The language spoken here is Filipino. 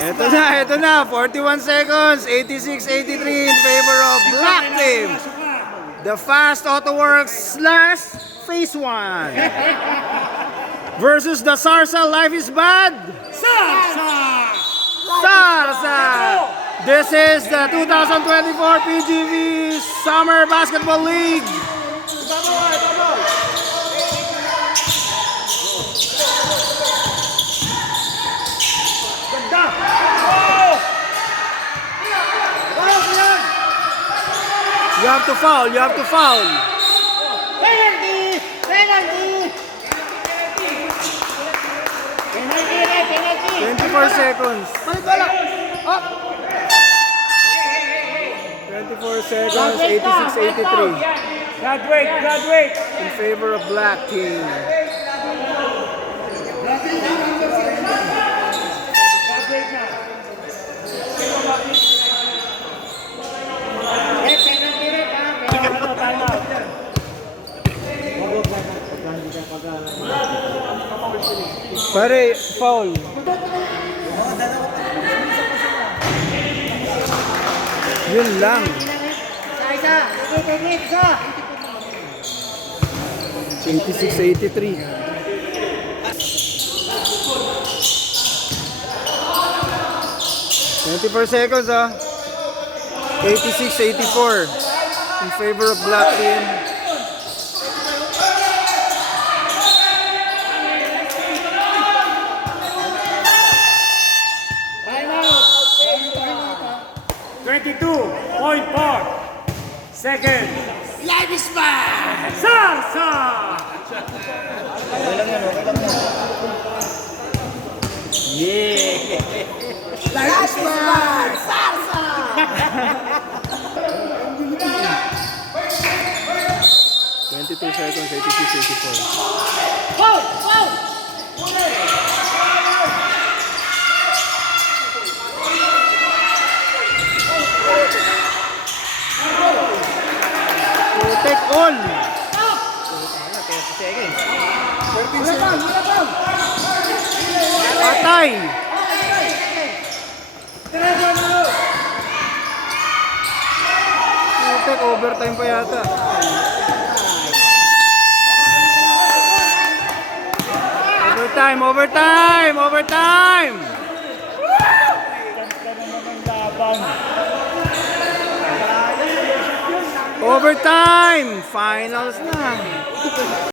Ito na. 41 seconds. 86-83 in favor of Black Team. The Fast Autoworks / Phase 1 versus the Sarsa Life is Bad. Sarsa! This is the 2024 PGV Summer Basketball League. You have to foul, you have to foul. Penalty! Penalty! Penalty! 24 seconds. Up! 24 seconds, 86-83 Graduate! in favor of Black Team. Pare, foul. Yun lang. Isa! 86-83. 24 seconds 86-84 in favor of Black Team. Second. Life is bad! Sarsa! Yeah. Life is bad! Salsa! 22 seconds, 86-84. Foul! Foul! Take all. Patay. Take overtime pa yata. Overtime. Overtime! Finals na.